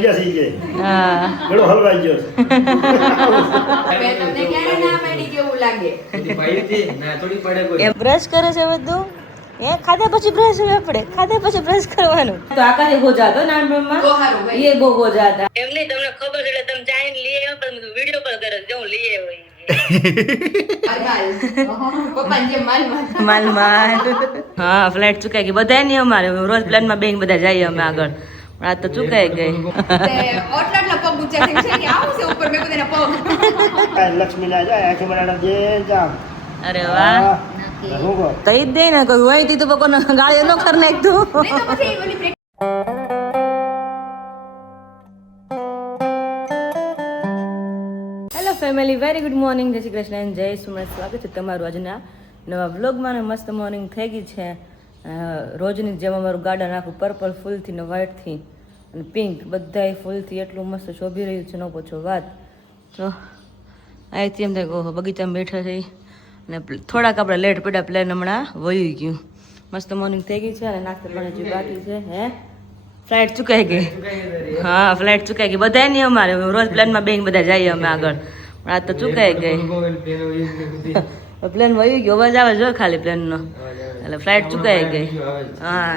હલવાઈ ગયા છે હા ઘણો હલવાઈ ગયો તમને ક્યારે ના પડી કેવું લાગે એ બ્રશ કરે છે બધું એ ખાધા પછી બ્રશ હવે આપણે ખાધા પછી બ્રશ કરવાનું તો આકારે હો જાતો નાનપણમાં તો હારું ભાઈ એ બહુ હો જાતા એમને તમને ખબર છે એટલે તમે ચાઈન લઈ આવ્યો પણ વિડિયો કોલ કરે જો લઈ આવ્યો પપ્પા જે માલ માલ હા ફ્લાઇટ ચૂકાઈ ગઈ બધા નહીં અમારે રોજ પ્લેનમાં બેંક બધા જઈએ અમે આગળ પણ આ તો ચૂકાઈ ગઈ ઓટલા પગ ઊંચા થઈ છે કે આવું છે ઉપર મેં બધાના પગ લક્ષ્મી ના જાય આખે બનાડા જે જામ અરે વાહ કઈ જ દે ને કોઈ હોય તી તો કોને ગાળીઓ ન કર નાખ તું નહીં તો પછી ઓલી hello family very good morning જય શ્રી કૃષ્ણ જય સુમન સ્વાગત છે તમારું આજના નવા વ્લોગમાં ને મસ્ત મોર્નિંગ થઈ ગઈ છે રોજની જેમ અમારું ગાર્ડન આખું પર્પલ ફૂલથી ને વ્હાઇટથી અને પિંક બધાય ફૂલથી એટલું મસ્ત શોભી રહ્યું છે ન પૂછો વાત તો અહીંથી એમ થાય બગીચામાં બેઠા છે અને થોડાક આપણે લેટ પડ્યા પ્લેન હમણાં વહી ગયું મસ્ત મોર્નિંગ થઈ ગઈ છે અને નાસ્તો પણ હજી બાકી છે હે ફ્લાઇટ ચૂકાઈ ગઈ હા ફ્લાઇટ ચૂકાઈ ગઈ બધા નહીં અમારે રોજ પ્લેનમાં બેંક બધા જઈએ અમે આગળ પણ આ તો ચૂકાઈ ગઈ પ્લેન વહી ગયો અવાજ આવે જો ખાલી પ્લેનનો એટલે ફ્લાઇટ ચૂકાઈ ગઈ હા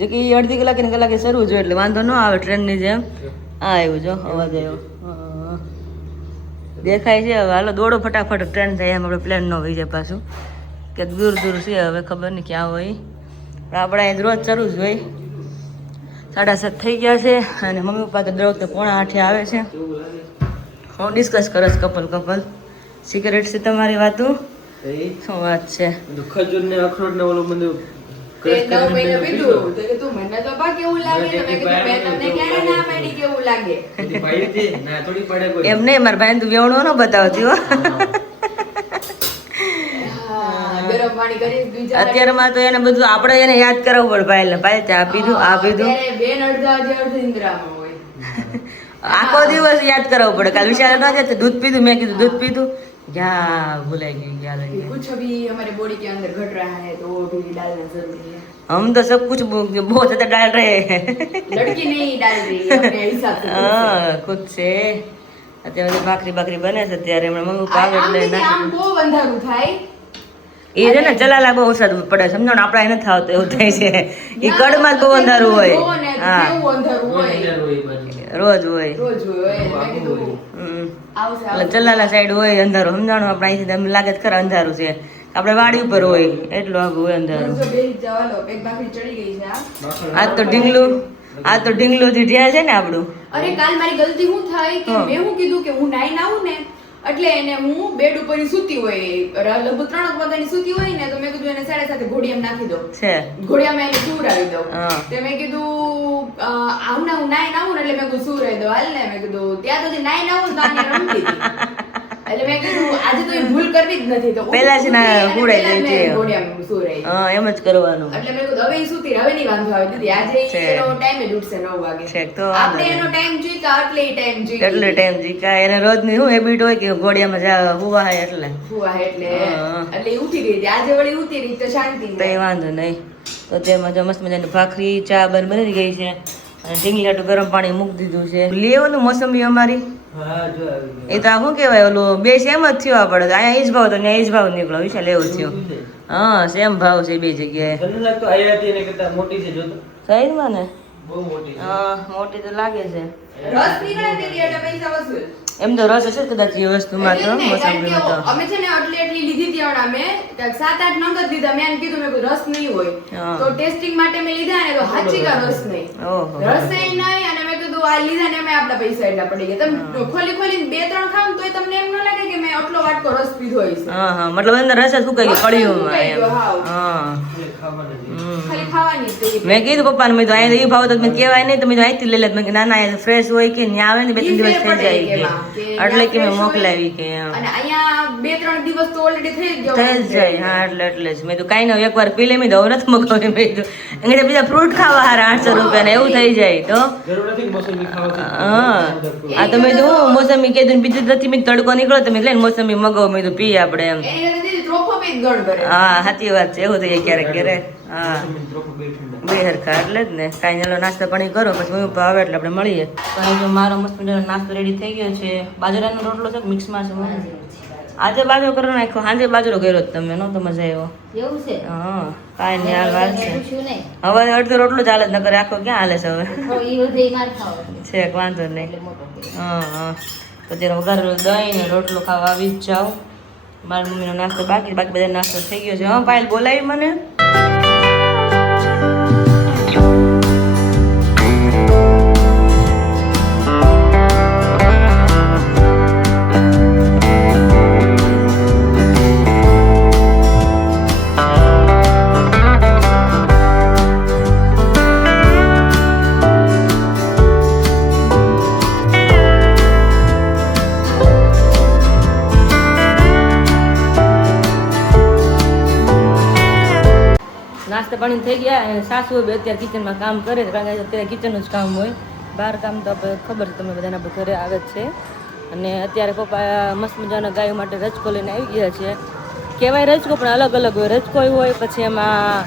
જો કે અડધી કલાકે ને કલાકે શરૂ જોઈએ એટલે વાંધો ન આવે ટ્રેનની જેમ હા આવ્યું જો અવાજ આવ્યો દેખાય છે હવે હાલો દોડો ફટાફટ ટ્રેન થાય એમ આપણે પ્લેન ન હોય જાય પાછું કે દૂર દૂર છે હવે ખબર નહીં ક્યાં હોય પણ આપણે અહીં રોજ શરૂ જ હોય 7:30 થઈ ગયા છે અને મમ્મી પપ્પા તો દરરોજ 7:45 આવે છે હું ડિસ્કસ કરો કપલ સિગરેટ છે તમારી વાતું શું વાત છે ખજૂર ને અખરોટ ને ઓલું બધું તે 9 મહિને પીધું તો કે તું મને તો બા કેવું લાગે તો મેં કીધું મેં તમને ક્યારે ના પડી કેવું લાગે ભાઈ છે ના થોડી પડે કોઈ એમ નહીં મારા ભાઈ તું વેવણો ન બતાવતી હો ગરમ પાણી કરી બીજા અત્યારમાં તો એને બધું આપણે એને યાદ કરાવવું પડે ભાઈ ચા પીધું આ પીધું બેન અડધા જે અડધી ઇન્દ્રામાં હોય આખો દિવસ યાદ કરાવવું પડે કાલ વિચાર ના જાય દૂધ પીધું મેં કીધું દૂધ પીધું क्या भुलाई गई क्या लगी कुछ अभी हमारे बॉडी के अंदर घट रहा है तो वो भी डालना जरूरी है हम तो सब कुछ बहुत ज्यादा डाल रहे हैं लड़की नहीं डाल रही है अपने हिसाब से હા ખુદ છે અત્યારે ભાખરી બને છે ત્યારે હમણાં મમ્મી પાવ એટલે આમ બહુ અંધારું થાય એ છે ને ચલાલા બહુ વરસાદ પડે સમજો ને આપણા નથી આવતો એવું થાય છે એ કડમાં જ બહુ અંધારું હોય હા રોજ હોય એટલે ચલાલા સાઈડ હોય અંધારું સમજાણું આપણે અહીંથી એમ લાગે છે ખરા અંધારું છે આપણે વાડી ઉપર હોય એટલું આગું હોય અંધારું આ તો ઢીંગલું થી ઢ્યા છે ને આપણું અરે કાલ મારી ગલતી શું થાય કે મેં હું કીધું કે હું નાઈ આવું ને એટલે એને હું બેડ ઉપર સૂતી હોય લગભગ 3 વાગ્યાની સૂતી હોય ને તો મેં કીધું એને 7:30 ઘોડિયામાં નાખી દો છે ઘોડિયામાં એને સુવડાવી દઉં તો મેં કીધું આવું ના હું નાઈ આવું ને એટલે મેં કીધું સુવડાવી દો હાલ ને મેં કીધું ત્યાં તો નાઈ આવું તો આને રમતી એટલે મેં કીધું આજે તો એ ભૂલ કરવી જ નથી તો પહેલા જ ના હુડાઈ દઈ છે ઘોડિયામાં સુવડાવી હા એમ જ કરવાનું એટલે મેં કીધું હવે ઈ સૂતી હવે નહીં વાંધો આવે દીદી આજે એનો ટાઈમ જ ઉઠશે 9 વાગે છે તો આપણે એનો ટાઈમ જોઈ કે એટલે ટાઈમ જોઈ એટલે ટાઈમ જીકા એને રોજ ની શું હેબિટ હોય કે ઘોડિયામાં જા હુવા હે એટલે હુવા એટલે ઈ ઉઠી ગઈ આજે વળી ઉઠી રહી તો શાંતિ તો એ વાંધો નહીં તો તેમાં જો મસ્ત મજાની ભાખરી ચા બની ગઈ છે અને ઢીંગલાટું ગરમ પાણી મૂકી દીધું છે લેવાનું મોસંબી અમારી હા જો આવી ગયો એ તો શું કહેવાય ઓલું બે સેમ જ થયો આપણે અહીંયા ઈ જ ભાવ તો ત્યાં ઈ જ ભાવ નીકળ્યો વિશાલ એવું થયો હા સેમ ભાવ છે બે જગ્યાએ તને લાગતો આયાતી એને કરતા મોટી છે જો તો સાઈઝમાં ને બહુ મોટી છે હા મોટી તો લાગે છે રસ નીકળે દીદી એટલે પૈસા વસૂલ એમ તો રસ હશે કદાચ એ વસ્તુમાં તો મોસંબીમાં તો અમે છે ને એટલી લીધી હતી હમણાં અમે 7-8 નંગ જ લીધા મેં કીધું મેં રસ નહીં હોય તો ટેસ્ટિંગ માટે મેં લીધા ને તો હાચી કા રસ નહીં રસ નહીં અને મેં કીધું આ લીધા ને મેં આપણા પૈસા એટલા પડી ગયા તમે ખોલીને 2-3 ખાવ તોય તમને એમ ન લાગે કે મેં આટલો વાટકો રસ પીધો હશે હા મતલબ અંદર રસ જ સુકાઈ ગયો કળિયુંમાં એમ હા ખાલી ખાવાની હતી મેં કીધું પપ્પાને મેં તો અહીંયા એ ભાવ તો મેં કહેવાય નહીં તો મેં અહીંથી લઈ લે મેં ના ના ફ્રેશ હોય કે ત્યાં આવે ને 2-3 દિવસ થઈ જાય કે એટલે કે મેં મોકલાવી કે અને અહીંયા 2-3 દિવસ તો ઓલરેડી થઈ જ જાય હા એટલે જ મેં તો કાંઈ ન એકવાર પી લે મેં તો નથી મગાવી મેં તો અહીંયા બીજા ફ્રૂટ ખાવા હારા 800 રૂપિયા ને એવું થઈ જાય તો જરૂર નથી મોસંબી ખાવા હા આ તો મેં તો મોસંબી કીધું બીજું નથી મેં તડકો નીકળો તો મેં લઈને મોસંબી મગાવો મેં તો પી આપણે એમ એની દીદી ત્રોફો પી ગણ કરે હા સાચી વાત છે એવું થઈ જાય ક્યારેક હા મોસંબી ત્રોફો બે ઠંડા બે હરખા એટલે જ ને કાંઈ નલો નાસ્તા પાણી કરો પછી હું ઉપર આવે એટલે આપણે મળીએ. પણ જો મારો મસ્ત મજાનો નાસ્તો રેડી થઈ ગયો છે. બાજરાનો રોટલો છે કે મિક્સમાં છે? આજે બાજરો કરો નાખ્યો, સાંજે બાજરો કર્યો તમે નહોતો મજા આવ્યો. એવું છે? હા કાંઈ નહીં હાલ વાત છે. પૂછ્યું નહીં. હવે અડધો રોટલો ચાલે જ નકર આખો ક્યાં હાલે છે હવે થોડો ઈ બધે માર ખાવ છે વાંધો નહીં. એટલે મોટો છે. હા હા તો ત્યારે વઘારેલો દહીં ને રોટલો ખાવા આવી જ જાઓ. મારી મમ્મીનો નાસ્તો બાકી બધા નાસ્તો થઈ ગયો છે. હા પાયલ બોલાવી મને. નાસ્તા પાણી થઈ ગયા અને સાસુ બે અત્યારે કિચનમાં કામ કરે છે, કારણ કે અત્યારે કિચનનું જ કામ હોય. બહાર કામ તો આપણે ખબર છે તમને બધાના ઘરે આવે જ છે. અને અત્યારે પપ્પા મસ્ત મજાના ગાયો માટે રજકો લઈને આવી ગયા છે. કહેવાય રજકો પણ અલગ અલગ હોય. રજકો હોય પછી એમાં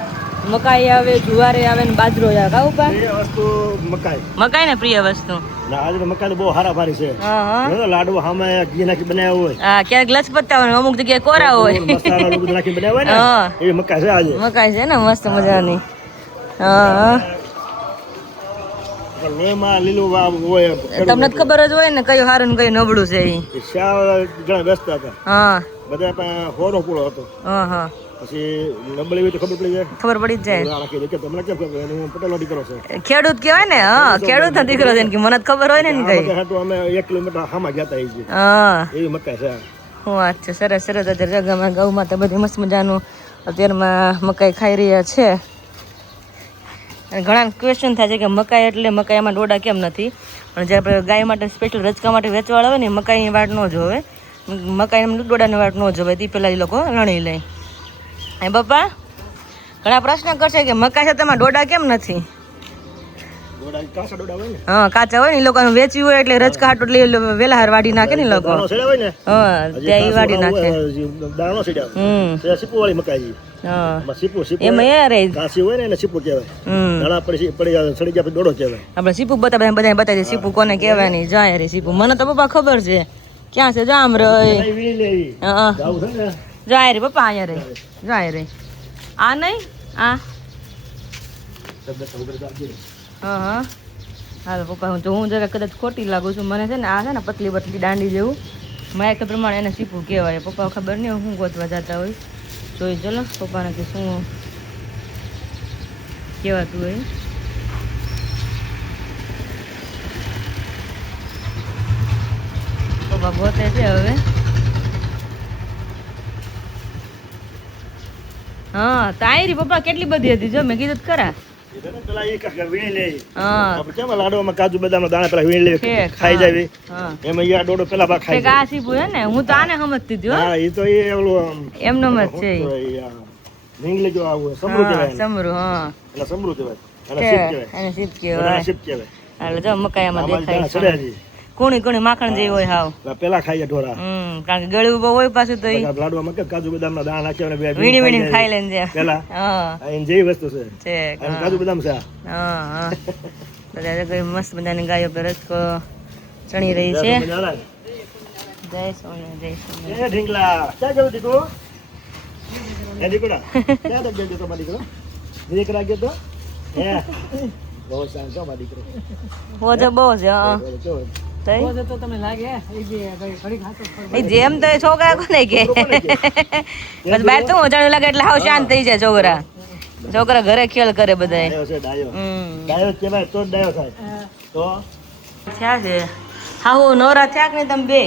મકાઈ આવે, જુવારે આવે ને બાજરો આવે. કાઉ પા એ વસ્તુ મકાઈ. મકાઈ ને પ્રિય વસ્તુ. ના આજે મકાઈ તો બહુ હારા ભારી છે. હા હા લાડુ સામે ઘી નાખી બનાવ્યા હોય. હા ક્યારેક લચપત્તા હોય, અમુક જગ્યાએ કોરા હોય. મસાલા બધું નાખી બનાવ્યા હોય હા. ને એવી મકાઈ છે આજે. મકાઈ છે ને મસ્ત મજાની. હા પણ લોહીમાં લીલું વાવ હોય. તમને જ ખબર જ હોય ને કયું સારું ને કયું નબળું છે એ. શા ઘણા વ્યસ્ત હતા. હા બધા પણ હોરો પૂરો હતો. હા હા પછી નબળી હોય તો ખબર પડી જાય. ખબર પડી જ જાય. રાખી દે કે તમને કેમ ખબર? હું પટેલનો દીકરો છું. ખેડૂત કહેવાય ને. હા ખેડૂત નો દીકરો છે ને કે મને જ ખબર હોય ને આ કઈ. મકાઈ તો અમે 1 કિલોમીટર હામાં ગયા હતા એ જ. હા એવી મકાઈ છે. શું વાત છે. સરસ સરસ. અત્યારે જગામાં ગૌમાં તો બધી મસ્ત મજાનું અત્યારમાં મકાઈ ખાઈ રહ્યા છે. અને ઘણા ક્વેશ્ચન થાય છે કે મકાઈ એટલે મકાઈમાં ડોડા કેમ નથી? પણ જ્યારે આપણે ગાય માટે સ્પેશિયલ રચકા માટે વેચવાળ આવે ને મકાઈની વાટ ન જોવે, મકાઈ ડોડાની વાટ ન જોવે. તે પહેલાં એ લોકો લણી લે. એ પપ્પા ઘણા પ્રશ્ન કરશે કે મકાઈ છે તેમાં ડોડા કેમ નથી? ડોડા કાચા ડોડા હોય ને. હા કાચા હોય ને એ લોકોને વેચ્યું હોય એટલે રચકા હાટું એટલે વેલા હાર વાડી નાખે ને એ લોકો. દાણો સેડા હોય ને. હા ત્યાં એ વાડી નાખે. દાણો સેડા. તે સીપુ વાળી મકાઈ. હા એમાં સીપુ એમાં યાર કાચી હોય ને એને સીપુ કહેવાય. દાણા પડી જાય સડી જાય ડોડો કહેવાય. આપણે સીપુ બધા બતાવી દે. સીપુ કોને કહેવાય નહીં. જાય રે સીપુ. મને તો પપ્પા ખબર છે ક્યાં છે. જામ રે. હા જાય રે પપ્પા અહીંયા રે. જાય રે. આ નહીં આ. હા હા હાલો પપ્પા હું જરા કદાચ ખોટી લાગુ છું. મને છે ને આ છે ને પતલી પતલી દાંડી જેવું માયક પ્રમાણે એને સીપું કહેવાય. પપ્પા ખબર નહીં હું ગોતવા જતા હોય. જોઈ ચલો પપ્પાને કે શું કહેવાતું હોય. પપ્પા ગોતે છે હવે. હા તાયરી પપ્પા કેટલી બધી હતી જો મેં કીધું તો ખરા. લાડવામાં કાજુ બદામ દાણા પેલા વીણ લે ખાઈ જાય. એમાં યા ડોડો પેલા ભાગ ખાઈ જાય. આ સીપુ હે ને હું તો આને સમજતી હતી. હા એ તો એ ઓલું એમનો મત છે. રીંગલી જો આવું સમરૂ કહેવાય. સમરૂ હા એટલે સમરૂ કહેવાય. એને સીપ કહેવાય. સીપ કહેવાય. એટલે જો મકાઈમાં દેખાય છે. કોણી કોણી માખણ જેવી હોય હાવ. પેલા ખાઈ ઢોરા. કારણ કે ગળ્યું બહુ હોય પાછું તો લાડવામાં કે કાજુ બદામ ના દાણા નાખ્યા વીણી વીણી ખાઈ લેને છે પેલા. હા એની જેવી વસ્તુ છે. કાજુ બદામ છે. હા હા બધા કઈ મસ્ત બધાની ગાયો પર રચકો ચણી રહી છે. જય સોને જય સોને. એ ઢીંગલા ક્યાં ગયો દીકરો? એ દીકરા ક્યાં તક ગયો તમારો દીકરો? દીકરા ગયો તો હે બહુ શાંત છો મારો દીકરો. બહુ છે બહુ છે. હા જેમ તો છોકરા કોને કે બસ બાર તો ઓજાણું લાગે એટલે હાવ શાંત થઈ જાય છોકરા. છોકરા ઘરે ખેલ કરે બધા. ડાયો કહેવાય તો ડાયો થાય. તો થયા છે હા હું નવરા થયા કે નહીં તમે બે?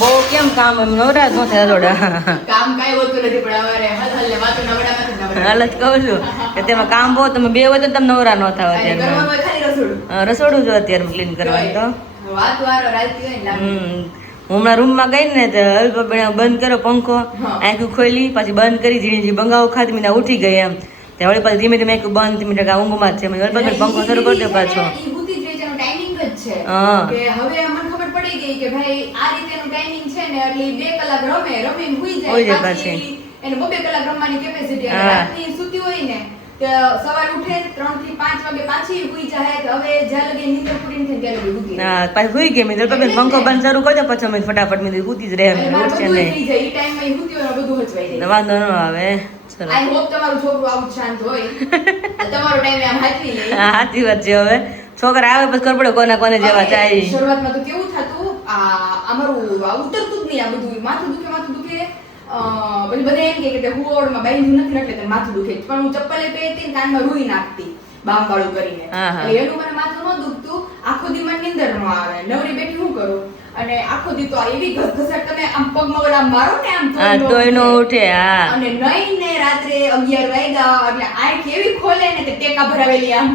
બહુ કેમ કામ નવરા જ ન થયા થોડા. કામ કાઈ હોતું નથી પણ અમારે હલ વાતો નવડામાંથી નવડા. હાલ જ કહું છું કે તેમાં કામ બહુ તમે બે હોય તો તમે નવરા ન થાવ. ઘરમાં ખાલી રસોડું રસોડું જો અત્યારે ક્લીન કરવાનું તો. વાત વારો રાતી હોય ને હું હમણાં રૂમમાં ગઈ ને તો અલ્પા બંધ કર્યો પંખો, આંખું ખોલી પછી બંધ કરી ઝીણી ઝીણી બંગાવો ખાધી મેં ઉઠી ગઈ એમ. ત્યાં વળી પાછી ધીમે ધીમે આંખું બંધ ધીમે ધીમે ઊંઘમાં જ છે. મેં અલ્પા પંખો શરૂ કરી દો પાછો. ટાઈમિંગ જ છે હા કે હવે મને ખબર પડી ગઈ કે ભાઈ આ રીતેનું ટાઈમિંગ છે ને એટલે 2 કલાક રમે રમીને હુઈ જાય. પાછી એને 2 કલાક રમવાની કેપેસિટી અને હા. રાતની સૂતી હોય ને તે સવારે ઉઠે 3 થી 5 વાગે પાછી હુઈ જાય તો હવે જ્યાં લગી નીંદર પૂરી ન થાય ત્યાં લગી ઊંઘી રહે. હા પાછી હુઈ ગઈ મેં તો તમે પંખો બંધ શરૂ કરજો પછી અમે ફટાફટ મેં હુતી જ રહે અને એમ મારે છે બધું નહીં થઈ જાય ઈ ટાઈમમાં ઈ હુતી હોય ને બધું હચવાઈ જાય. વાંધો ન આવે ચલો આઈ હોપ તમારું છોકરું આવું જ શાંત હોય તમારો ટાઈમે આમ હાચવી લે. હા સાચી વાત છે હવે છોકરા આવે પછી ખબર પડે કોને કોને જેવા ચાય શરૂઆતમાં તો કેવું થતું અમારું આ ઉતરતું જ નહીં આ બધું માથું દુખે પછી બધા એમ કે હુઓડમાં બાંધ્યું નથી એટલે તને માથું દુખે પણ હું ચપ્પલે પહેરતી ને કાનમાં રૂઈ નાખતી બાંબાળું કરીને હા, હા. એટલે એનું મને માથું ન દુખતું આખો દી મને નીંદર ન આવે નવરી બેઠી શું કરું અને આખો દી તો આ એવી ઘસઘસાટ તમે આમ પગમાં ઓલા મારો ને આમ હા તોય નો ઉઠે હા અને નહીં ને રાત્રે 11 વાગ્યા એટલે આંખ એવી ખોલે ને તે ટેકા ભરાવેલી આમ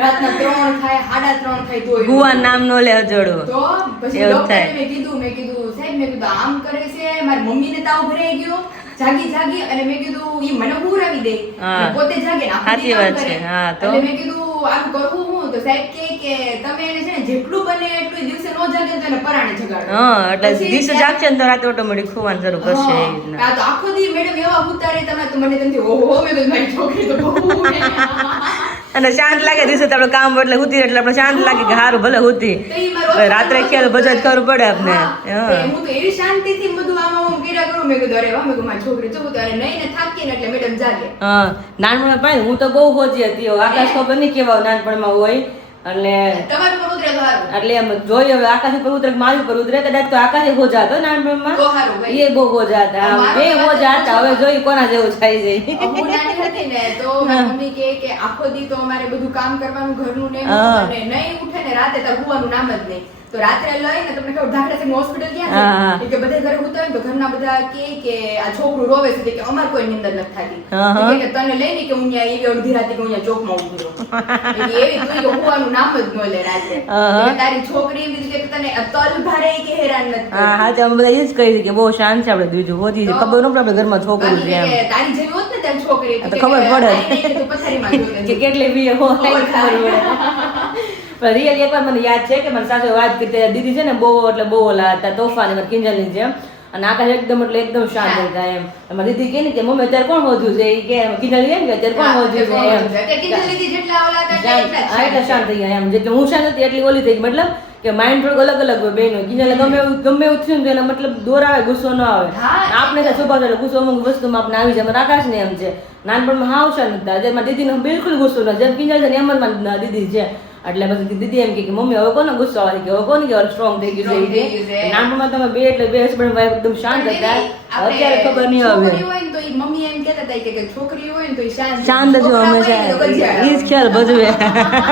રાતના 3 થાય 3:30 થાય તોય ગુવા નામ નો લે અજોડું તો પછી એવું ડોક્ટરે થાય. મેં કીધું સાહેબ મેં કીધું આમ કરે છે મારી મમ્મીને તાવ ભરાઈ ગયો જાગી અને મેં કીધું ઈ મને હુરાવી દે હા. અને પોતે જાગે ને આખો સાચી દી કામ વાત છે. કરે. હા, તો? એટલે મેં કીધું આમ કરવું હું તો સાહેબ કે તમે એને છે ને જેટલું બને એટલું દિવસે નો જાગે તો એને પરાણે જગાડો હા એટલે પછી દિવસે ત્યાં- જાગશે ને તો રાતે ઓટોમેટિક ખોવાનું શરૂ કરશે એ રીતના આ તો આખો દી મેડમ એવા ઉતારે તમે તો મને તેમથી ઓહો મેં કીધું મારી છોકરી તો બહુ ઊંઘે. અને શાંત લાગે દિવસે તો આપણે કામ એટલે હુતી એટલે આપણે શાંત લાગે કે હારું ભલે હુતી તો ઈ મારો રાત્રે ખ્યાલ બધા જ ખબર પડે આપને હા, હા. તે હું તો એવી શાંતિથી બધું આમ કર્યા કરું મેં કીધું અરે વાહ મેં કીધું મારી છોકરી ચૂપ અને નહીં ને થાકી ને એટલે મેડમ જાગે હા નાનપણમાં પાય હું તો બહુ હોજી હતી આકાશ ખબર નહીં કેવા નાનપણમાં હોય એટલે તમારું પણ ઉતરે તો હારું. એટલે એમ જોઈએ હવે આકાશ ઉપર ઉતરે કે મારી ઉપર ઉતરે કદાચ તો આકાશ હોજા હતો નાનપણમાં તો હારું ભાઈ. એ બહુ હોજા હતા આમ મારો બે તો હોજા હતા હવે વાત જોઈ કોના જેવું થાય જાય હું નાની હતી ને તો મારી મમ્મી કે આખો દી તો અમારે બધું કામ કરવાનું ઘરનું ને હા. અને નહીં ઉઠે ને રાતે તાર હુવાનું નામ જ નહીં તો રાત્રે લઈને તમને ખબર ધાકડા હોસ્પિટલ ક્યાં હા. છે કે બધા ઘરે હુતા હોય ને તો ઘરના બધા કે આ છોકરું રોવે છે કે અમાર કોઈ નિંદર નથી થતી હા. કે તને લઈને કે હું અહીંયા એવી અડધી રાતે કે હું અહીંયા ચોકમાં ઊભી રહું એટલે એવી તું કે હુવાનું નામ જ ન લે રાત્રે હા. એટલે તારી છોકરી એવી રીતે કે તને તલ ભારે કે હેરાન નથી હા હા તો અમે બધા એ જ કહી છે કે બહુ શાંત છે આપણે બીજું હોતી છે ખબર ન પડે આપણે ઘરમાં છોકરું બાકી છે એમ કે તારી જેવી હોત ને તારી છોકરી આ તો ખબર પડે. આઈ નહીં કે તું પથારીમાં જોઈ લેજે. કે કેટલી બી હોય ખબર પડે. પણ રિયલ એકવાર મને યાદ છે કે મારી સાસુ વાત કરતી હતી, દીદી છે ને બહુ એટલે બહુ ઓલા હતા તોફાની મારી કિંજલની જેમ અને આકાશ એકદમ એટલે એકદમ શાંત હતા એમ મારી દીદી કહે ને કે મમ્મી અત્યારે કોણ હોદ્યું છે એ કે કિંજલ એમ કે અત્યારે કોણ હોદ્યું છે એમ કે કિંજલ દીદી જેટલા ઓલા હતા એટલા જ હા, એટલે શાંત થઈ ગયા એમ જેટલી હું શાંત હતી એટલી ઓલી થઈ ગઈ મતલબ કે માઇન્ડ થોડુંક અલગ અલગ હોય બેનો કિંજલ ગમે એવું થયું ને તો એનો મતલબ દોરાવે ગુસ્સો ન આવે હા, આપણે તો સ્વભાવ એટલે ગુસ્સો અમુક વસ્તુમાં આપણે આવી જાય મારા આકાશ ને એમ છે નાનપણમાં હાવ શાંત હતા જેમ મારી દીદીનો બિલકુલ ગુસ્સો ન જેમ કિંજલ છે ને એમ જ મારી દીદી છે એટલે પછી દીદી એમ કે મમ્મી હવે કોનો ગુસ્સો આવે કે હવે કોને કે સ્ટ્રોંગ થઈ ગયું છે એ કે નાનપણમાં તમે બે એટલે બે હસબન્ડ વાઈફ એકદમ શાંત હતા અત્યારે ખબર નહીં આવે છોકરી હોય ને તો ઈ મમ્મી એમ કહેતા હતા કે છોકરી હોય ને તો ઈ શાંત શાંત જ છોકરા હોય હંમેશા ને તો ગંજારા. એ જ ખ્યાલ ભજવે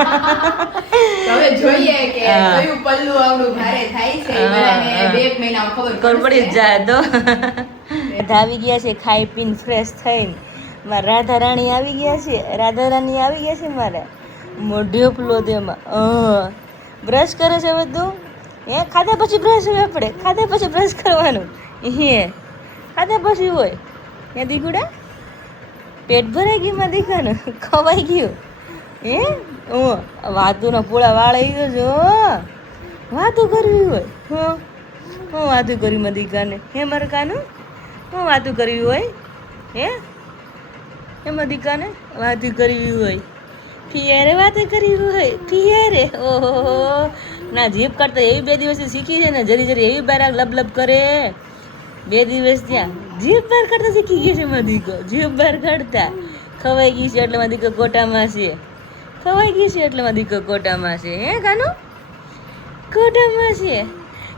તો હવે જોઈએ કે હા. કયું પલ્લું આવડું ભારે થાય છે એ બધાને બે એક મહિનામાં ખબર ખબર પડી જ જાય તો આવી ગયા છે ખાઈ પીને ફ્રેશ થઈને મારા રાધા રાણી આવી ગયા છે રાધા રાણી આવી ગયા છે મારા મોઢે ફૂલો તેમાં બ્રશ કરે છે બધું હે ખાધા પછી બ્રશ હોય આપણે ખાધા પછી બ્રશ કરવાનું હે ખાધા પછી હોય હે દીકુડા પેટ ભરાઈ ગયું માં દીકાનું ખવાઈ ગયું હે વાતુનો પૂળા વાળ આવી ગયો છો વાતું કરવી હોય હું વાતું કરી માં દીકાને હે મારા કાનું હું વાતું કરવી હોય એમાં દીકાને વાતું કરવી હોય પિયરે વાતું કરવી હોય પિયરે ઓહો ના જીભ કાઢતા એવી 2 દિવસથી શીખી છે ને જરી જરી એવી બહાર લબ લબ કરે 2 દિવસ ત્યાં જીભ બહાર કાઢતા શીખી ગઈ છે મારો દીકો જીભ બહાર કાઢતા ખવાઈ ગઈ છે એટલે મારો દીકો કોટામાં છે ખવાઈ ગઈ છે એટલે મારો દીકો કોટામાં છે હે કાનું કોટામાં છે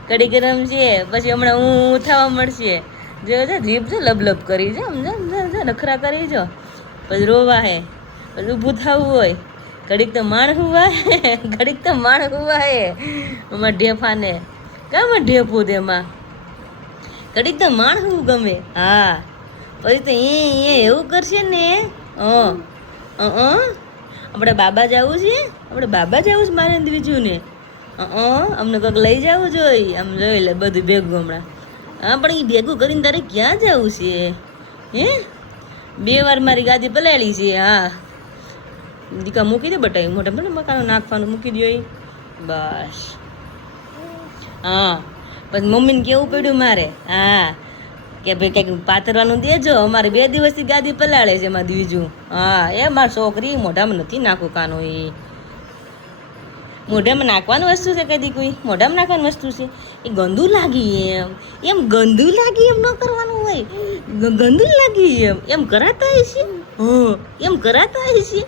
કડી ગરમ છે પછી હમણાં હું થવા મળશે જો જીભ જો લબ લબ કરી જો સમજા નખરા કરી જો પછી રોવા હે પછી ઊભું થવું હોય ઘડીક તો માણ હુવા હે ઘડીક તો માણ હુવા હે અમારા ઢેફાને કામાં ઢેફું તેમાં ઘડીક તો માણ હું ગમે હા પછી તો એ એવું કરશે ને આપણે બાબા જવું છે આપણે બાબા જવું છે મારે બીજું ને અમને કંઈક લઈ જવું જોઈએ આમ જોઈ લે બધું ભેગું હમણાં હા પણ એ ભેગું કરીને તારે ક્યાં જવું છે હે 2 વાર મારી ગાદી પલાળી છે હા દીકા મૂકી દે બટાઈ મોટા મોટા મકાનો નાખવાનું મૂકી દો બસ હા પછી મમ્મીને કેવું પડ્યું મારે હા કે ભાઈ કંઈક પાથરવાનું દેજો, અમારે 2 દિવસથી ગાદી પલાળે છે એમાં બીજું. હા એ મારી છોકરી મોઢામાં નથી નાખું કાનો, એ મોઢામાં નાખવાનું વસ્તુ છે કદી કોઈ મોઢામાં નાખવાની વસ્તુ છે એ ગંદુ લાગી એમ ગંદુ લાગી એમ ન કરવાનું હોય, ગંદુ લાગી એમ કરાતા હશે. હા એમ કરાતા હશે.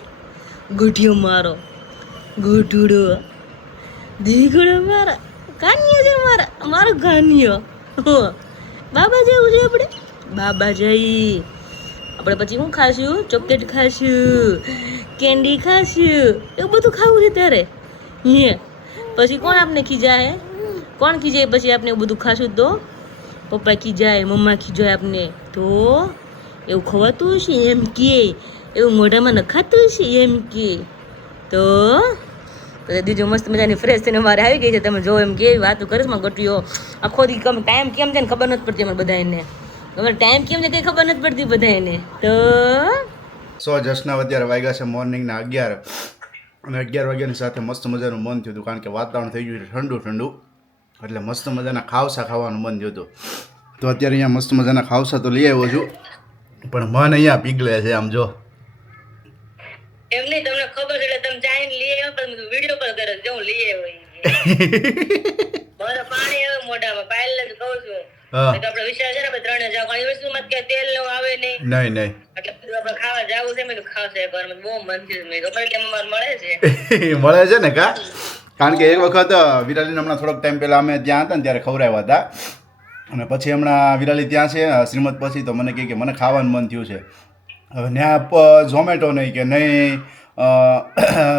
ગોઠિયો મારો ગોઠુડો દીકડો મારા કાનિયો છે, મારો કાનિયો. બાબા જેવું છે આપણે, બાબા જઈ આપણે પછી શું ખાશું? ચોકલેટ ખાશું, કેન્ડી ખાશું, એવું બધું ખાવું છે ત્યારે. હે પછી કોણ આપણે ખીજાય? કોણ ખીજાય પછી આપણે એવું બધું ખાશું તો? પપ્પા ખીજાય, મમ્મા ખીજાય આપણે તો? એવું ખવાતું હશે એમ કે, એવું મોઢામાં નખાતું હશે એમ કે તો દીજો મસ્ત મજાની ફ્રેશ થઈને મારે આવી ગઈ છે. તમે જો એમ કેવી વાતો કરીશ માં ગોટીઓ આખો દી ટાઈમ કેમ છે ને ખબર નથી પડતી અમારે બધાને. તમારે ટાઈમ કેમ છે કંઈ ખબર નથી પડતી બધાને. તો જસના અત્યારે વાગ્યા છે મોર્નિંગના 11 અને 11 વાગ્યાની સાથે મસ્ત મજાનું મન થયું હતું, કારણ કે વાતાવરણ થઈ ગયું છે ઠંડુ ઠંડુ, એટલે મસ્ત મજાના ખાવસા ખાવાનું મન થયું હતું. તો અત્યારે અહીંયા મસ્ત મજાના ખાવસા તો લઈ આવ્યો છું, પણ મન અહીંયા પીગળે છે. આમ જો એમ નહીં, તમને ખબર છે એટલે તમે ચાઈને લઈ આવ્યો, પણ વિડીયો કોલ કરે છે હું લઈ આવ્યો. મારા પાણી આવે મોઢામાં, પાયલ જ કહું છું. તો આપણે વિચાર છે ને આપણે 3 જાવ, પણ એ વસ્તુમાં કે તેલ નો આવે નહીં. નહીં એટલે આપણે ખાવા જાવું છે, મેં તો ખાવશે એકવાર, મને બહુ મન થયું. મેં તો કે અમારે મળે છે મળે છે ને કા, કારણ કે એક વખત વિરાલીને હમણાં થોડોક ટાઈમ પહેલાં અમે ત્યાં હતા ને ત્યારે ખવડાવ્યા હતા, અને પછી હમણાં વિરાલી ત્યાં છે શ્રીમદ પછી, તો મને કહે કે મને ખાવાનું મન થયું છે. હવે ત્યાં ઝોમેટો નહીં કે નહીં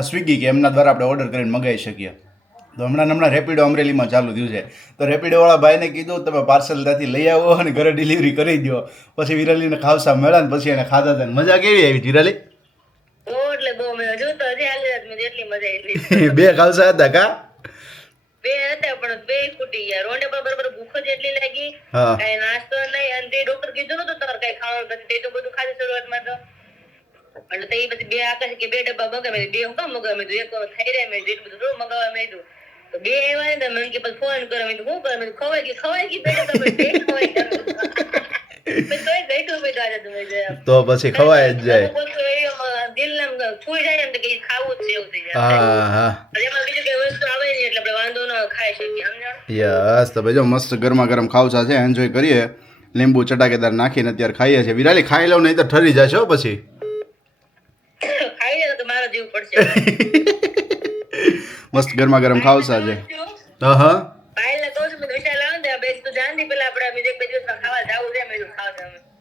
સ્વિગી કે એમના દ્વારા આપણે ઓર્ડર કરીને મંગાવી શકીએ. તો હમણાં રેપિડો અમરેલીમાં ચાલુ થયું છે, તો રેપિડોવાળા ભાઈને કીધું તમે પાર્સલ ત્યાંથી લઈ આવો અને ઘરે ડિલિવરી કરી દો. પછી વિરાલીને ખાવસા મળ્યા ને પછી એને ખાધા હતા. મજા કેવી આવી વિરાલી? એટલે બહુ મજા જો તો હજી હાલી રાત મને એટલી મજા આવી. 2 ખાવસા હતા કા? 2 હતા પણ 2 ખૂટી ગયા. રોંડે પર બરાબર ભૂખ જ એટલી લાગી, કઈ નાસ્તો નહીં. અને તે ડોક્ટર કીધું નતું તમારે કઈ ખાવાનું નથી, તે તો બધું ખાધું શરૂઆતમાં તો. એટલે તે પછી 2 આકાશ કે 2 ડબ્બા મગાવે, 2 હું કામ મગાવે, મેં એક થઈ રહ્યા, મેં જેટલું બધું રોજ મગાવવા મેં કીધું. તો 2 આવ્યા ને મને કે પછી ફોન કરો, મેં શું કરે, મેં ખવાય કે 2 ડબ્બા 2 ખવાય. તો પછી ખવાય જ જાય. યસ, તો ભાઈ જો મસ્ત ગરમા ગરમ ખાવસા છે, એન્જોય કરીએ, લીંબુ ચટાકેદાર નાખીને અત્યારે ખાઈએ છીએ. વિરાલી ખાઈ લઉં નહીં તો ઠરી જશો પછી. મસ્ત ગરમા ગરમ ખાવસા છે.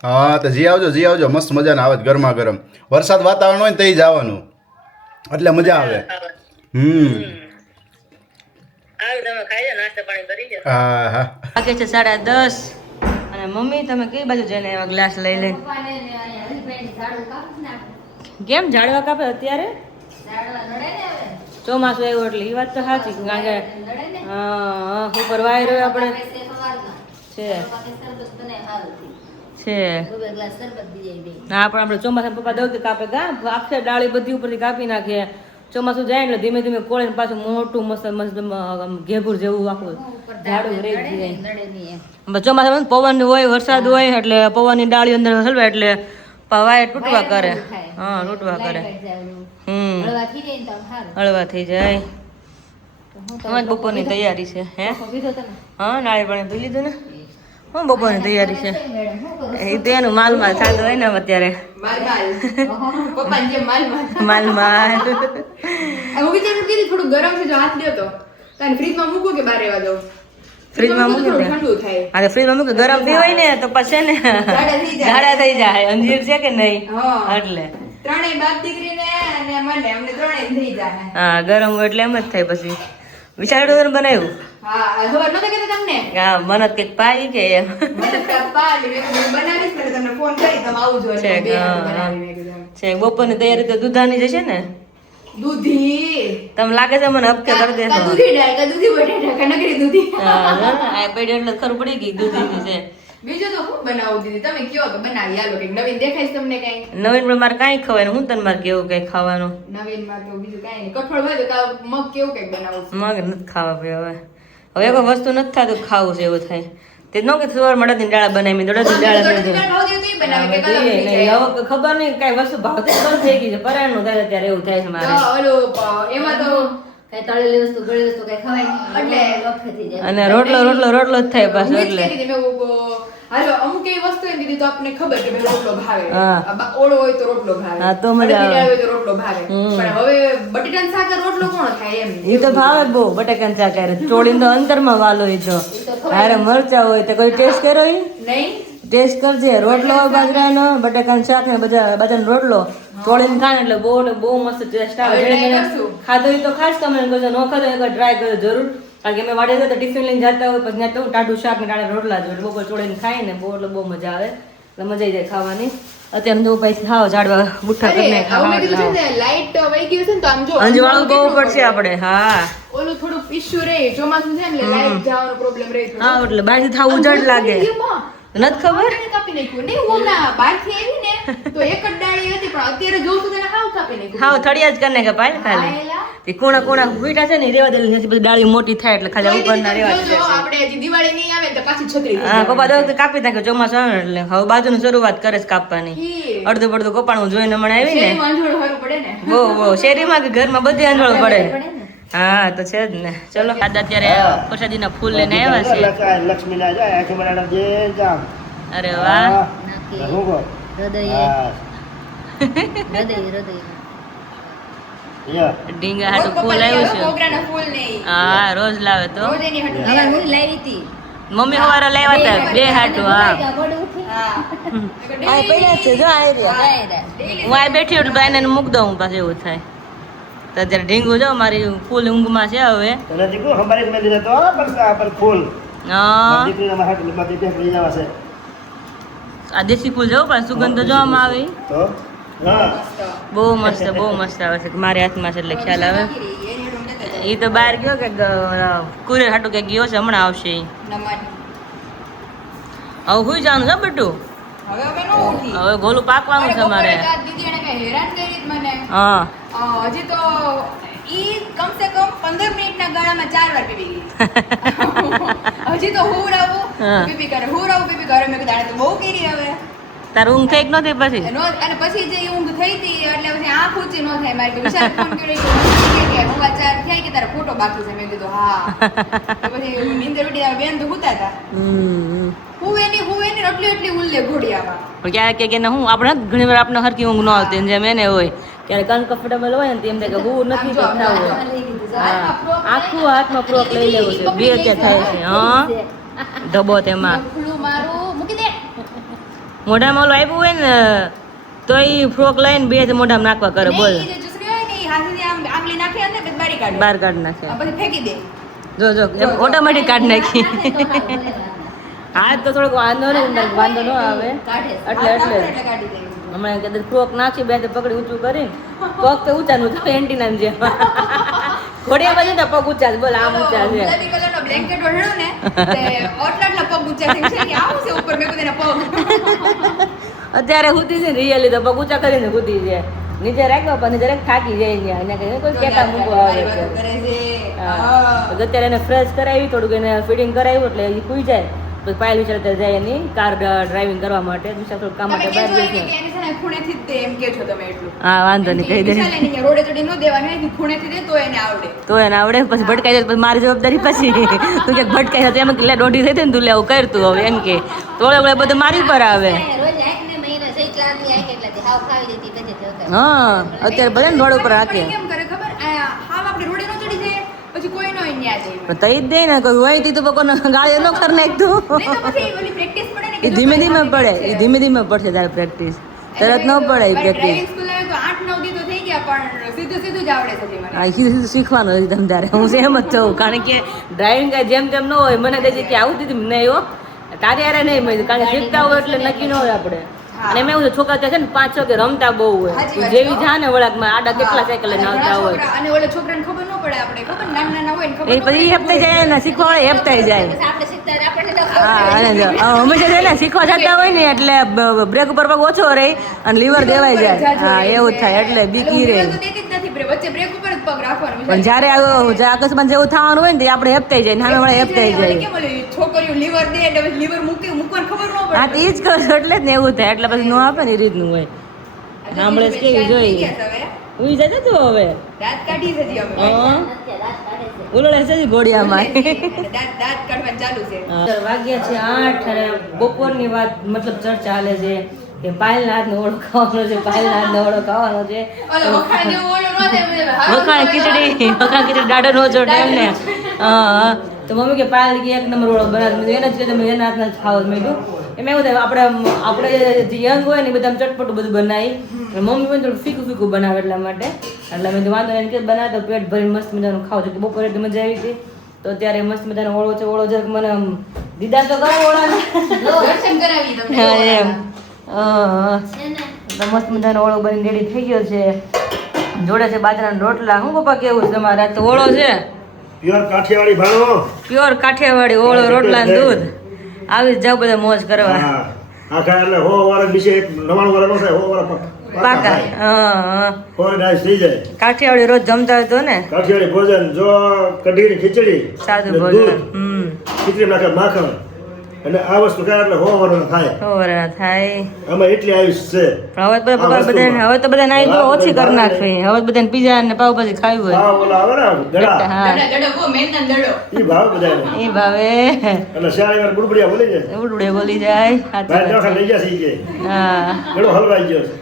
હા તો જી આવજો મસ્ત મજાના આવે ગરમા ગરમ. વરસાદ વાતાવરણ હોય ને તઈ જવાનું એટલે મજા આવે. હા હા વાગે છે 10:30 અને મમ્મી તમે કઈ બાજુ જઈને એવા ગ્લાસ લઈ લઈને કેમ ઝાડવા કાપે અત્યારે? ચોમાસું આવ્યું એટલે એ વાત તો સાચી, કારણ કે ઉપર વાયર હોય આપણે છે હા, પણ આપણે ચોમાસા પપ્પા દઉં કાપે કા આખે ડાળી બધી ઉપરથી કાપી નાખે. ચોમાસું જાય એટલે ધીમે ધીમે કોળે પાછું મોટું મસ્ત મસ્ત ઘેઘુર જેવું આખું ઝાડું રહી જાય. ચોમાસામાં પવન હોય, વરસાદ હોય એટલે પવનની ડાળી અંદર હલવે એટલે વાયર તૂટવા કરે. હા તૂટવા કરે. હળવા થઈ જાય. અમારે બપોરની તૈયારી છે. હે હા નાળિયેર પાણી પી લીધું ને. હું બપોરની તૈયારી છે એ તો એનું માલમાં થતું હોય ને અત્યારે. માલમાં થોડું ગરમ છે, જો હાથ દો તો ફ્રીજમાં મૂકો કે બહાર રહેવા દો? ફ્રીજમાં મૂકી ઠંડુ થાય. હા ફ્રીજમાં મૂકી ગરમ પી હોય ને તો પછી ને ઝાડા થઈ જાય. અંજીર છે કે નહીં એટલે ત્રણેય બાપ દીકરીને અને મને અમને ત્રણેય થઈ જાય. હા ગરમ હોય એટલે એમ જ થાય. પછી વિચાર્યું બનાવ્યું. હા ખબર નતો કે તમને? હા મને કઈક પાઈ કે એમ બનાવીશ ને તમને ફોન કરી તમે આવજો. છે બપોરની તૈયારી તો દૂધાની જશે ને? દૂધી તમને લાગે છે મને હપ્તે કરી દેશો? દૂધી ડાળ કા દૂધી બટેટા કા નકરી દૂધી. આ પેડ એટલે ખબર પડી ગઈ દૂધી છે. બીજું તો હું બનાવું દીધી, તમે કયો તો બનાવી આલો કઈક નવીન દેખાય તમને કઈ? નવીન પણ મારે કાંઈ ખવાય હું તને મારે કેવું કઈ ખાવાનું નવીન માં તો બીજું કઈ નહીં. કઠોળ હોય તો મગ કેવું કઈક બનાવું. મગ નથી ખાવા ભાઈ. હવે કોઈ વસ્તુ નથી થતું ખાવું છે એવું થાય. તે નો કે સવાર માં અડદની ડાળા બનાવી દોડની ડાળા દોડની દાળ ભાવતી હતી, બનાવે કે કલર નહીં, થઈ જાય. હવે ખબર નહીં કઈ વસ્તુ ભાવતી બંધ થઈ ગઈ છે પરાણનું થાય ત્યારે એવું થાય છે મારે તો ઓલું એમાં તો કઈ તળેલી વસ્તુ ગળેલી વસ્તુ કઈ ખવાય નહીં. એટલે વખત થઈ જાય. અને રોટલો જ થાય પાછો હું જ એટલે કહેતી હતી, મેં હાલો અમુક એવી વસ્તુ એમ કીધી તો આપણને ખબર કે ભાઈ રોટલો ભાવે. હા. ઓળો હોય તો રોટલો ભાવે. હા, તો મજા આવે. અડદની દાળ હોય તો રોટલો ભાવે. પણ હવે બટેટાનું શાક અને રોટલો કોણ ખાય એમ? એ તો ભાવે જ બહુ બટાકાનું શાક હારે. ચોળીને તો અંતરમાં વાલો એ તો હારે મરચા હોય તો કોઈ ટેસ્ટ કર્યો ઈ નહીં ટેસ્ટ કરજે રોટલો હોય બાજરાનો બટાકાનું શાક ને બજારનો રોટલો ચોળીને ખાને એટલે બહુ મસ્ત ટેસ્ટ આવે હવે જેને try જેને કરશું. ખાધો હોય તો ખાસ કમેન્ટ કરજો ન ખાધો હોય તો ટ્રાય કરજો જરૂર કારણ કે અમે વાડે તો ટિફિન લઈને જતા હોય પછી ત્યાં તો ટાઢું શાક ને ટાઢા રોટલા જ હોય એટલે બપોર ચોળીને ખાય ને બહુ મજા આવે એટલે મજા આવી જાય ખાવાની અત્યારે તો પછી ખાવ ઝાડવા બુઠ્ઠા કરીને અરે, આવું મેં કીધું છે ને, લાઈટ વહી ગયું છે ને તો આમ જો અંજવાળું બહુ કેટલું પડશે આપણે હા ઓલું થોડુંક issue રહે ચોમાસું છે ને એટલે લાઈટ જવાનો પ્રોબ્લેમ રહે થોડો. હા એટલે બહારથી થાવ ઉજળ લાગે નથી ખબર એને કાપી નાખ્યું. નહીં, હું હમણાં બહારથી આવી ને તો એક જ ડાળી હતી પણ અત્યારે જોઉં છું તો એને હાવ કાપી નાખ્યું. હાવ થળિયા જ કરીને કે પાલ ખાલી આયેલા. એ કોણા વીટા છે ને એ રેવા દેલી નથી બધી ડાળી મોટી થાય એટલે ખાલી કોઈ ઉપરના દીધી રેવા તમે જોજો, દે આપણે હજી દિવાળી નહીં આવે ને તો પાછી છત્રી થઈ હા જાય. પપ્પા દોસ્ત કાપી નાખ્યો ચોમાસું આવે ને એટલે હવે બાજુની શરૂઆત કરે છે કાપવાની ઈ. અડધું પડધું કપાણું જોઈને હમણાં આવી ને શેરીમાં અંજોળ હારું પડે ને. બહુ શેરીમાં કે ઘરમાં બધી આંધળો પડે પડે ને. હા તો છે જ ને ચલો દાદા અત્યારે પ્રસાદીના ફૂલ લઈને આવ્યા છે લક્ષ્મી ના જાય આખી બનાવવા જે જામ અરે વાહ નાખી. હું કહું? હૃદય હા. હૃદય યા. ડીંગા હાટું પપ્પા ફૂલ લઈ આવ્યું આવ્યો, છે મોગરાના ફૂલ ને ઈ. હા રોજ લાવે તો રોજ એની હાટું લઈ હવે આવે. હું લાવી હતી મમ્મી સવારે લાવ્યા હતા બે હાટું હા ગોળ ઉઠી હા. આ પેલા છે જો આ રહ્યા Daily. હું આ બેઠી એટલે ભાઈને મૂક દઉં પાછું એવું થાય તો અત્યારે ઢીંગું જો મારી ફૂલ ઊંઘમાં છે હવે તને દીકરો હમારે મેં લીધા તો પર ફૂલ હા દીકરીના માં હાથ માં દીકરી લઈ જવા છે આ દેશી ફૂલ જો પણ સુગંધ તો જોવામાં આવી તો હા બહુ મસ્ત આવે છે મારી હાથમાં છે એટલે ખ્યાલ આવે એની હાટું નતા જતા. એ તો બહાર ગયો કે કુરિયર હાટું કે ગયો છે હમણાં આવશે ઈ. નમાની. હવે હુઈ જવાનું છે બટુ હવે અમે નો ઉઠી. હવે ગોલું પાકવાનું છે અરે મારે બપોરે રાત દીદી એને કઈ હેરાન કરી જ મને. હા હજી તો ઈ કમસે કમ 15 મિનિટના ગાળામાં 4 વાર પીવી ગઈ. હજી તો હુરાવું હા. પીપી કરે, હુરાવું પીપી કરે. મેં કીધું આને તો બહુ કરી હવે. તાર ઊંઘ થઈ કે નહોતી પછી અને પછી જે ઊંઘ થઈ હતી એટલે પછી આંખ ઊંચી ન થાય મારી. વિશાલ ફોન કર્યો કે હું 4 થાય કે તારો ફોટો બાકી છે. મેં કીધું હા. તો પછી નીંદર ઉડી આવે બેન તો હુતા હતા. હમ હું એની એટલી ઉલ્લે ઘોડિયામાં. પણ ક્યારેક કે હું આપણે ઘણી વાર આપણે હરકી ઊંઘ ન આવતી ને જેમ એને હોય ક્યારેક અનકમ્ફર્ટેબલ હોય ને તો એમ થાય કે હું નથી તો ખાવું હોય આખું હાથમાં ફ્રોક લઈ લેવું છે બે ત્યાં થાય છે હા ઢબો તેમાં ડફલું મારું મૂકી દે. મોઢામાં ઓલું આવ્યું હોય ને તો એ ફ્રોક લઈને બે મોઢામાં નાખવા કરે બોલ નહીં, ઈ જે ચૂસણી હોય ને ઈ હાથેથી આમ આંગળી નાખે અને પછી બારી કાઢે. બહાર કાઢી નાખે પછી ફેંકી દે. જો ઓટોમેટિક કાઢી નાખી હા તો થોડોક વાંધો નહીં વાંધો ન આવે કાઢે એટલે એટલે જ. એટલે કાઢી દે. હમણાં કદાચ ફ્રોક નાખી બે પકડી ઊંચું કરીને પગ તો ઊંચા નું થાય એન્ટીના જેમ ઘોડિયા બાજુ તો પગ ઊંચા છે બોલ આમ ઊંચા છે ગુલાબી કલરનો બ્લેન્કેટ ઓઢ્યો ને તે આટલા પગ ઊંચા થઈ છે કે આવું છે ઉપર મેં કીધું એના પગ. અત્યારે હુતી છે ને રિયલી તો પગ ઊંચા કરીને હુતી છે નીચે રાખ્યો પણ નીચે થાકી જાય ત્યાં એને કઈ કોઈ કેતા મૂકવા આવે મારી વાત છે કરે છે. હા. તો અત્યારે એને ફ્રેશ કરાવી થોડુંક એને ફિટિંગ કરાવ્યું એટલે એ કુઈ જાય પછી પાયલ વિચાર જાય એની કાર ડ્રાઇવિંગ કરવા માટે વિશાલ થોડું કામ તમે માટે બહાર કહેજો એને બેસે કે એની છે ને ખૂણેથી જ તે એમ કહો છો તમે એટલું. હા વાંધો નહીં કહી દે વિશાલ એની રોડે ચડી ન દેવાનું હોય કે ખૂણેથી દે તો એને આવડે. તો એને આવડે પછી ભટકાઈ જાય પછી મારી જવાબદારી પછી તું ક્યાંક ભટકાઈ હતી એમ એટલે દોઢી થઈ હતી ને તું લે આવું કરતું હવે એમ કે તોડે વળે બધું મારી પર આવે રોજ આંખને મહિનો સહી ચારની આંખ એટલાથી હાવ ખાવી દેતી બધે જતા હા અત્યારે બધાને ધોળ ઉપર રાખે પણ કેમ કરે ખબર આ હાવ આપણે રોડે ન ચડી જાય પછી કોઈ નો ન્યા જાય. પણ તઈ જ દે ને કોઈ હોય તી તો પકોને ગાળીઓ ન કર નાખતું નહીં તો પછી ઓલી પ્રેક્ટિસ પડે ને એ કે ધીમે ધીમે પડે એ ધીમે ધીમે પડશે તારે પ્રેક્ટિસ તરત ન પડે એ પ્રેક્ટિસ ડ્રાઇવિંગ સ્કૂલ આવે તો 8-9 દી તો થઈ ગયા પણ સીધું જ આવડે છે મને. હા એ શીખવાનું છે તમ તારે હું સહેમત થઉં કારણ કે ડ્રાઇવિંગ જેમ તેમ ન હોય મને કહે કે આવું દીધું નહીં હો તારે યાર નહીં મળ્યું કારણ કે શીખતા હોય એટલે નક્કી ન હોય આપણે અને એમ એવું છે છોકરા ત્યાં છે ને 5-6 કે રમતા બહુ હોય સાચી વાત જેવી છે. જા ને વળાકમાં આડા કેટલા સાયકલ લઈને અને આવતા ઘણા હોય છોકરા- અને ઓલા છોકરાને ખબર ન પડે આપણે ખબર નાના હોય ને ખબર એ ન પછી પડે. હેપતાઈ જાય ને શીખવા વાળા હેપતાઈ જાય પછી આપણે શીખતા આપણને તો હા અને જો, હંમેશા છે ને શીખવા જતા હોય ને એટલે બ્રેક ઉપર પગ ઓછો રહે અને લીવર દેવાઈ જાય હા એવું જ થાય એટલે બીકી એટલે રહે હું તો દેતી જ નથી વચ્ચે બ્રેક ઉપર જ પગ રાખવાનો પણ જ્યારે અકસ્માત જેવું થવાનું હોય ને તે આપણે હેપતાઈ જાય સામે વાળા હેપતાઈ જાય કેમ ઓલી છોકરીઓ લીવર દે એટલે લીવર મૂકવાની ખબર ન પડે. હા તો ઈ જ કહું છું, એટલે જ ને એવું થાય એટલે પછી નો આપે ને એ રીતનું હોય. સાંભળે જ કેવી જોઈ ઉઈ જજે તું હવે દાંત કાઢી છે હજી અમે. હા ઉલળે છે જ ઘોડિયામાં દાંત કાઢવાનું ચાલુ છે. વાગ્યા છે 8 અને બપોરની વાત મતલબ ચર્ચા ચાલે છે કે પાયલના હાથનો ઓળો ખાવાનો છે, પાયલના હાથનો ઓળો ખાવાનો છે. ઓલો વખાણ જેવું ઓલું ન થાય. વખાણ ખીચડી દાડો નો જોડે એમ ને. હા તો મમ્મી કે પાયલ કે 1 નંબર ઓળો બનાવી, એને જ કે તમે એના હાથના જ ખાવો. મેં કીધું એમ એવું થાય આપણે જે યંગ હોય ને બધા ચટપટું બધું બનાવી, મમ્મી પણ થોડું ફીકું ફીકું બનાવે એટલા માટે. એટલે મેં વાંધો એને કે બનાવે તો પેટ ભરીને મસ્ત મજાનું ખાવ છે. બપોરે એટલી મજા આવી હતી તો ત્યારે મસ્ત મજાનો ઓળો છે. ઓળો જરાક મને દીદાર તો કરો ઓળાને. દર્શન કરાવી તમને. હા એમ તો મસ્ત મજાનો ઓળો બની રેડી થઈ ગયો છે. જોડે છે બાજરાના રોટલા. હું પપ્પા કેવું છે તમારા? તો ઓળો છે પ્યોર કાઠિયાવાડી ભાણો. પ્યોર કાઠિયાવાડી ઓળો રોટલા ને દૂધ. આવી જ જાવ બધા મોજ કરવા. હા આખા એટલે 100 વાર બીજે 99 વાર નો થાય 100 વાર પાકા. હા કોઈ ડાઈસ થઈ જાય. કાઠિયાવાડી રોજ જમતા હોય તો ને કાઠિયાવાડી ભોજન જો કઢીની ખીચડી સાદું ને ભોજન. દૂધ, ખીચડી નાખે માખણ અને આ વસ્તુ કાંઈ એટલે 100 વાર થાય. ખબર થાય આમાં એટલી આયુષ છે. પણ હવે તો હવે તો બધા નાઈ ઓછી કરી નાખવી. હવે તો બધાને પીઝા ને પાવભાજી ખાવી હોય. હા ઓલા આવે ને ગળા હા દડો બહુ મહેનત દડો. ઈ ભાવ બધાને. એ ભાવે અને શાળી વાર બુડબુડિયા બોલી જાય. ઉડુડે બોલી જાય. સાચી ભાઈ વાત. દવાખાને લઈ ગયા છે ઈ કે હા ગળો હલવાઈ ગયો છે.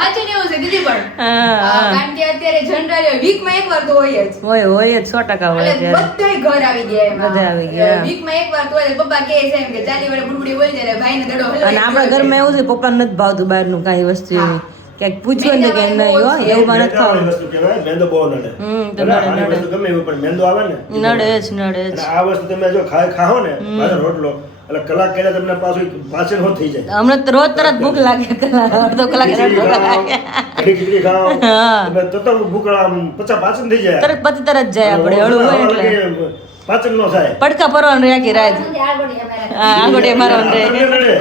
સાચું ને એવું છે દીદી પણ. હા કારણ કે અત્યારે જનરલી વીકમાં એકવાર તો હોય જ. હોય જ 100% હોય એટલે ત્યારે. બધાય ઘર આવી ગયા એમાં. બધા આવી ગયા. વીકમાં એકવાર તો હોય. પપ્પા કહે છે એમ કે ચાલી વાળે બુડબુડી બોલી જાય ભાઈને દડો હલવાઈ અને આપણા ગયો છે. ઘરમાં એવું છે પપ્પાને નથી ભાવતું બહારનું કાંઈ વસ્તુ એવી. ક્યાંક પૂછ્યું ને કે નહીં હો એવું માં નથી ખાવું. વસ્તુ કહેવાય મેંદો બહુ નડે. તો અને નડે, આની નડે. વસ્તુ ગમે એવું પણ મેંદો આવે ને નડે જ અને આ વસ્તુ તમે જો ખાઓ ને બાજર રોટલો એટલે કલાક કર્યા તમને પાછળ હોત થઈ જાય. હમણાં તો રોજ તરત ભૂખ લાગે અડધો કલાક ખીચડી ખાઓ, કઢી ખીચડી ખાઓ હા. તમે તરત ભૂખ પાચન થઈ જાય. તરત પતિ તરત જાય આપણે હળવું હોય એટલે પાચન નો થાય. પડકા પરવાનું રહે આખી રાત. હા આંગોઠે મારવાનું રહે.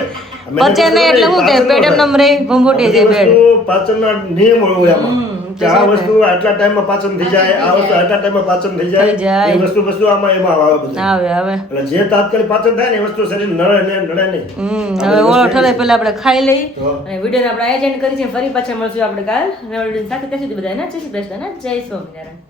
પચે નહીં એટલે શું કે પેટ એમ નમ રહી ભંભોટી જાય પેટ. પાચનના નિયમ હોય આમાં કે આ વસ્તુ આટલા ટાઈમમાં પાચન થઈ જાય, આ વસ્તુ આટલા ટાઈમમાં પાચન થઈ થઈ જાય. જાય. એ વસ્તુ આમાં એમાં આવે બધું. આવે આવે એટલે જે તાત્કાલિક પાચન થાય ને એ વસ્તુ શરીર નડે નહીં. હવે ઓળો ઠરે પહેલા આપણે ખાઈ લઈ તો. અને વિડીયોને આપણે એજેન્ટ કરી છે. ફરી પાછા મળશું આપણે કાલ નવા વિડીયો સાથે. ત્યાં સુધી બધાને જય શ્રી કૃષ્ણ, જય સ્વામિનારાયણ.